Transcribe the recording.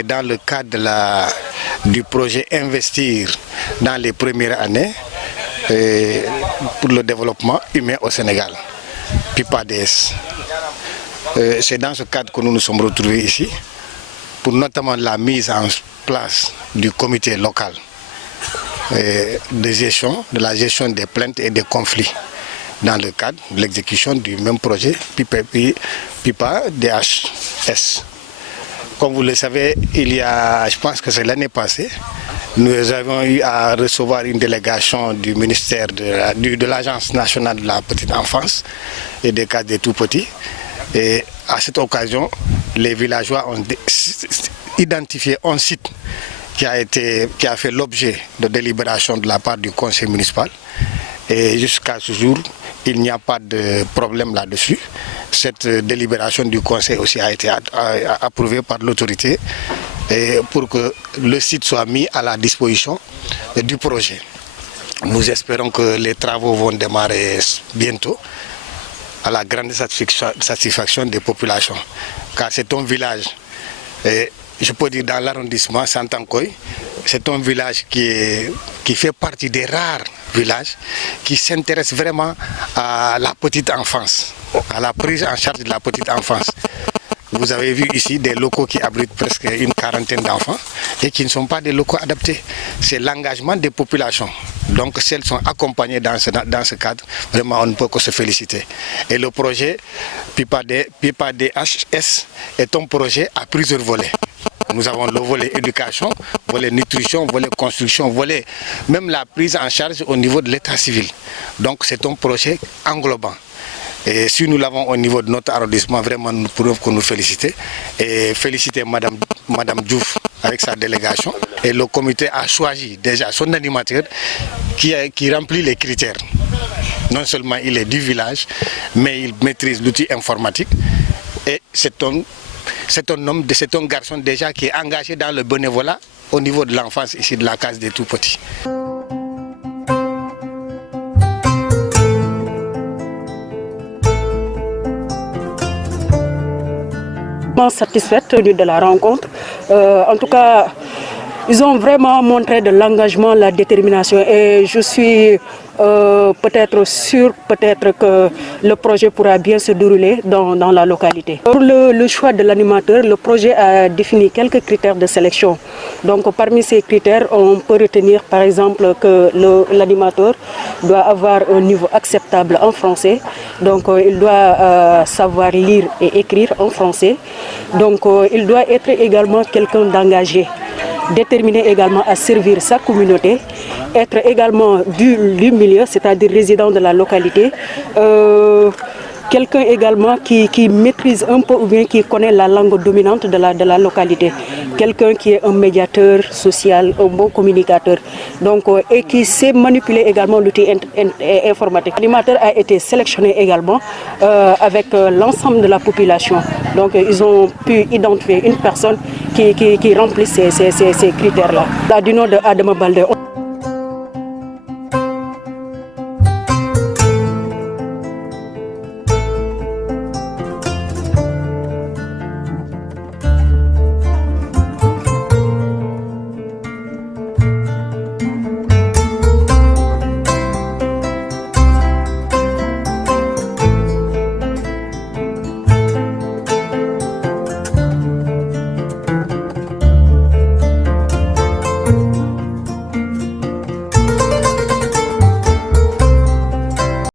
et dans le cadre du projet Investir dans les premières années pour le développement humain au Sénégal, PIPADS. C'est dans ce cadre que nous nous sommes retrouvés ici, pour notamment la mise en place du comité local de la gestion des plaintes et des conflits dans le cadre de l'exécution du même projet PIPA-DHS. Comme vous le savez, je pense que c'est l'année passée, nous avons eu à recevoir une délégation du ministère de l'Agence nationale de la petite enfance et des cas des tout-petits. Et à cette occasion, les villageois ont identifié un site qui a fait l'objet de délibération de la part du conseil municipal. Et jusqu'à ce jour, il n'y a pas de problème là-dessus. Cette délibération du conseil aussi a été approuvée par l'autorité pour que le site soit mis à la disposition du projet. Nous espérons que les travaux vont démarrer bientôt à la grande satisfaction des populations. Car c'est un village, je peux dire dans l'arrondissement Santankoy, c'est un village qui fait partie des rares villages qui s'intéressent vraiment à la petite enfance, à la prise en charge de la petite enfance. Vous avez vu ici des locaux qui abritent presque une quarantaine d'enfants et qui ne sont pas des locaux adaptés. C'est l'engagement des populations. Donc, si elles sont accompagnées dans ce cadre, vraiment on ne peut que se féliciter. Et le projet PIPA-DHS est un projet à plusieurs volets. Nous avons le volet éducation, volet nutrition, volet construction, volet même la prise en charge au niveau de l'état civil. Donc c'est un projet englobant. Et si nous l'avons au niveau de notre arrondissement, vraiment nous pouvons que nous féliciter. Et féliciter Madame Diouf avec sa délégation. Et le comité a choisi déjà son animateur qui remplit les critères. Non seulement il est du village, mais il maîtrise l'outil informatique. Et c'est un garçon déjà qui est engagé dans le bénévolat au niveau de l'enfance ici de la case des tout-petits. Satisfaite de la rencontre. En tout cas, ils ont vraiment montré de l'engagement, la détermination et je suis peut-être sûr que le projet pourra bien se dérouler dans la localité. Pour le choix de l'animateur, le projet a défini quelques critères de sélection. Donc parmi ces critères, on peut retenir par exemple que l'animateur doit avoir un niveau acceptable en français. Donc il doit savoir lire et écrire en français. Donc il doit être également quelqu'un d'engagé, déterminé également à servir sa communauté, être également du milieu, c'est-à-dire résident de la localité, quelqu'un également qui maîtrise un peu ou bien qui connaît la langue dominante de la localité, quelqu'un qui est un médiateur social, un bon communicateur, donc, et qui sait manipuler également l'outil informatique. L'animateur a été sélectionné également avec l'ensemble de la population, donc ils ont pu identifier une personne qui remplit ces critères-là. Du nom de Adama Baldé.